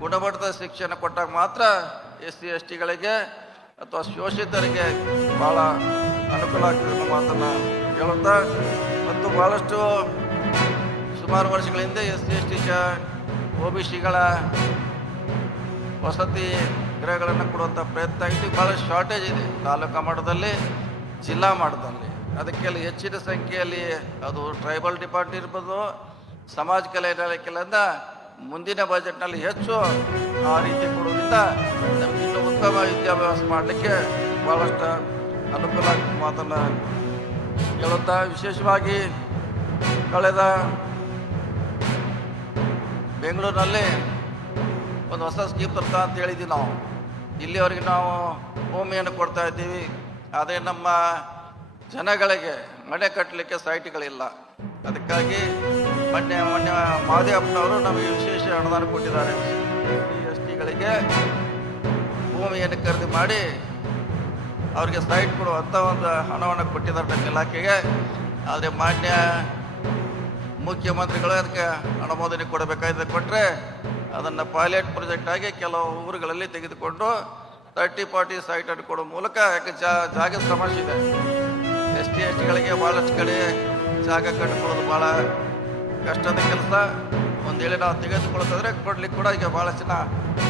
ಗುಣಮಟ್ಟದ ಶಿಕ್ಷಣ ಕೊಟ್ಟಾಗ ಮಾತ್ರ SC STಗಳಿಗೆ ಅಥವಾ ಶೋಷಿತರಿಗೆ ಭಾಳ ಅನುಕೂಲ ಆಗ್ತದೆ ಅನ್ನೋ ಮಾತನ್ನು ಹೇಳುತ್ತಾ, ಮತ್ತು ಭಾಳಷ್ಟು ಸುಮಾರು ವರ್ಷಗಳ ಹಿಂದೆ SC ST OBCಗಳ ವಸತಿ ಗೃಹಗಳನ್ನು ಕೊಡುವಂಥ ಪ್ರಯತ್ನ ಆಗಿದೆ. ಭಾಳ ಶಾರ್ಟೇಜ್ ಇದೆ ತಾಲೂಕು ಮಟ್ಟದಲ್ಲಿ, ಜಿಲ್ಲಾ ಮಟ್ಟದಲ್ಲಿ. ಅದಕ್ಕೆಲ್ಲ ಹೆಚ್ಚಿನ ಸಂಖ್ಯೆಯಲ್ಲಿ ಅದು ಟ್ರೈಬಲ್ ಡಿಪಾರ್ಟ್ ಇರ್ಬೋದು, ಸಮಾಜ ಕಲ್ಯಾಣ ಇಲಾಖೆಯಿಂದ ಮುಂದಿನ ಬಜೆಟ್ನಲ್ಲಿ ಹೆಚ್ಚು ಆ ರೀತಿ ಕೊಡೋದ್ರಿಂದ ನಮಗೆ ಇನ್ನೂ ಉತ್ತಮ ವಿದ್ಯಾಭ್ಯಾಸ ಮಾಡಲಿಕ್ಕೆ ಭಾಳಷ್ಟು ಅನುಕೂಲ ಆಗ್ತದೆ ಮಾತನ್ನು ಹೇಳುತ್ತಾ, ವಿಶೇಷವಾಗಿ ಕಳೆದ ಬೆಂಗಳೂರಿನಲ್ಲಿ ಒಂದು ಹೊಸ ಸ್ಕೀಮ್ ತರ್ತಾ ಅಂತ ಹೇಳಿದ್ವಿ ನಾವು. ಇಲ್ಲಿವರೆಗೆ ನಾವು ಭೂಮಿಯನ್ನು ಕೊಡ್ತಾ ಇದ್ದೀವಿ, ಆದರೆ ನಮ್ಮ ಜನಗಳಿಗೆ ಮನೆ ಕಟ್ಟಲಿಕ್ಕೆ ಸೈಟ್ಗಳಿಲ್ಲ. ಅದಕ್ಕಾಗಿ ಮೊನ್ನೆ ಮಾದೇವಪ್ಪನವರು ನಮಗೆ ವಿಶೇಷ ಅನುದಾನ ಕೊಟ್ಟಿದ್ದಾರೆ. STಗಳಿಗೆ ಭೂಮಿಯನ್ನು ಖರೀದಿ ಮಾಡಿ ಅವರಿಗೆ ಸೈಟ್ ಕೊಡುವಂಥ ಒಂದು ಹಣವನ್ನು ಕೊಟ್ಟಿದ್ದಾರೆ ನಮ್ಮ ಇಲಾಖೆಗೆ. ಆದರೆ ಮಾನ್ಯ ಮುಖ್ಯಮಂತ್ರಿಗಳು ಅದಕ್ಕೆ ಅನುಮೋದನೆ ಕೊಡಬೇಕಾಗಿದೆ. ಕೊಟ್ಟರೆ ಅದನ್ನು ಪೈಲಟ್ ಪ್ರಾಜೆಕ್ಟ್ ಆಗಿ ಕೆಲವು ಊರುಗಳಲ್ಲಿ ತೆಗೆದುಕೊಂಡು 30-40 ಸೈಟನ್ನು ಕೊಡೋ ಮೂಲಕ, ಯಾಕೆ ಜಾಗದ ಸಮಸ್ಯೆ ಇದೆ. ST STಗಳಿಗೆ ಭಾಳಷ್ಟು ಕಡೆ ಜಾಗ ಕಂಡುಕೊಳ್ಳೋದು ಭಾಳ ಕಷ್ಟದ ಕೆಲಸ. ಒಂದು ವೇಳೆ ನಾವು ತೆಗೆದುಕೊಳ್ತಿದ್ರೆ ಕೊಡ್ಲಿಕ್ಕೆ ಕೂಡ ಈಗ ಭಾಳ ಜನ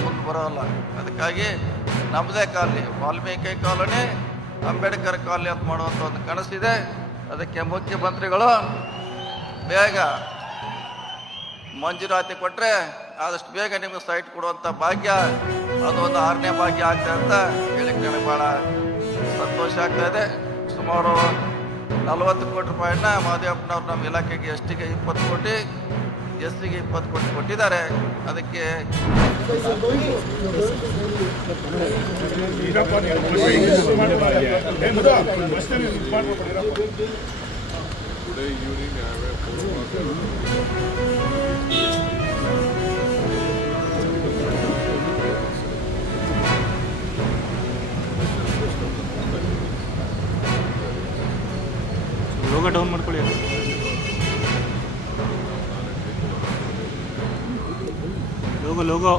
ಮುಂದೆ ಬರೋಲ್ಲ. ಅದಕ್ಕಾಗಿ ನಮ್ಮದೇ colony, Valmiki colony, Ambedkar colony ಅಂತ ಮಾಡುವಂಥ ಒಂದು ಕನಸಿದೆ. ಅದಕ್ಕೆ ಮುಖ್ಯಮಂತ್ರಿಗಳು ಬೇಗ ಮಂಜೂರಾತಿ ಕೊಟ್ಟರೆ ಆದಷ್ಟು ಬೇಗ ನಿಮಗೆ ಸೈಟ್ ಕೊಡುವಂಥ ಭಾಗ್ಯ, ಅದು ಒಂದು 6ನೇ ಭಾಗ್ಯ ಆಗ್ತದೆ ಅಂತ ಹೇಳಿಕ್ಕೆ ನನಗೆ ಭಾಳ ಸಂತೋಷ ಆಗ್ತಾ ಇದೆ. ಸುಮಾರು 40 ಕೋಟಿ ರೂಪಾಯಿನ ಮಾದೇವಪ್ಪನವ್ರು ನಮ್ಮ ಇಲಾಖೆಗೆ STಗೆ 20 ಕೋಟಿ, SCಗೆ 20 ಕೋಟಿ ಕೊಟ್ಟಿದ್ದಾರೆ. ಅದಕ್ಕೆ ಲೋಗೋ ಡೌನ್ ಮಾಡ್ಕೊಳ್ಳಿ. ಲೋಗೋ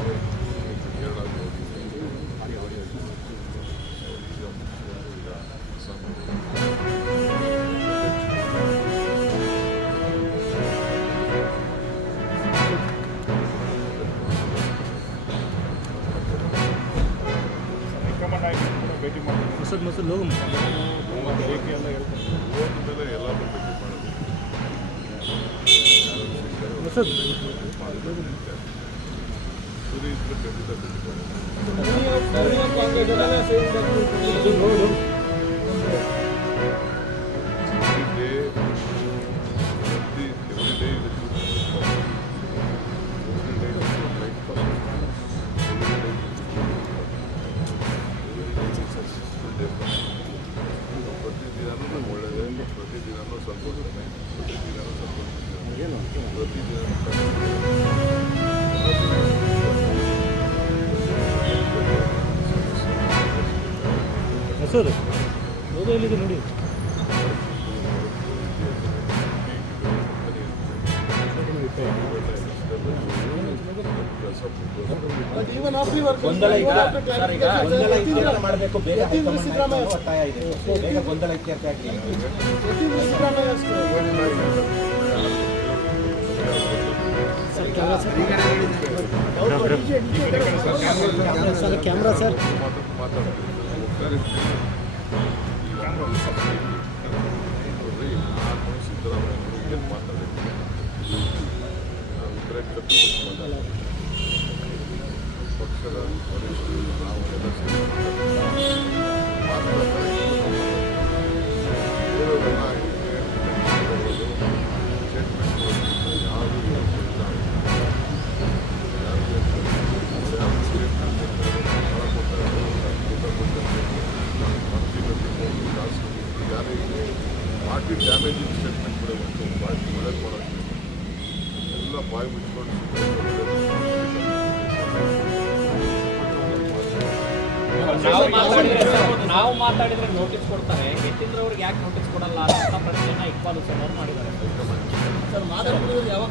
ಭೇಟಿ ಮಾಡಿ ಮೊಸರು ಲೋಗೋ ಸರ್ ಲೋಗೋ ಎಲ್ಲಿದೆ ನೋಡಿ. ಮಾಡಬೇಕು, ಬೇಗ ಒತ್ತಾಯ ಇದೆ, ಬೇಗ ಗೊಂದಲ ಇತ್ಯರ್ಥ ಆಗಲಿ. ಕ್ಯಾಮ್ರಾ ಸರ್ ಪಕ್ಷದ ವರಿಷ್ಠರು ನಾವೆಲ್ಲ ಪಾರ್ಟಿ ಡ್ಯಾಮೇಜಿಂಗ್ ಸ್ಟೇಟ್ಮೆಂಟ್ ಕೂಡ ಬಂತು. ಪಾರ್ಟಿ ಒಳಗೆ ಮಾಡೋದು ಎಲ್ಲ ಬಾಯಿ ಮುಚ್ಕೊಂಡು ನಾವು ಮಾತಾಡಿದ್ರೆ ನೋಟಿಸ್ ಕೊಡ್ತಾರೆ, ಯತೀಂದ್ರವ್ರಿಗೆ ಯಾಕೆ ನೋಟಿಸ್ ಕೊಡಲ್ಲ ಅಂತ ಪ್ರಶ್ನೆನ ಇಕ್ಬಾಲ್ ಹುಸೇನ್ ಅವರು ಮಾಡಿದ್ದಾರೆ. ಸರ್ ಮಾತಾಡಿದ್ರೆ ಯಾವಾಗ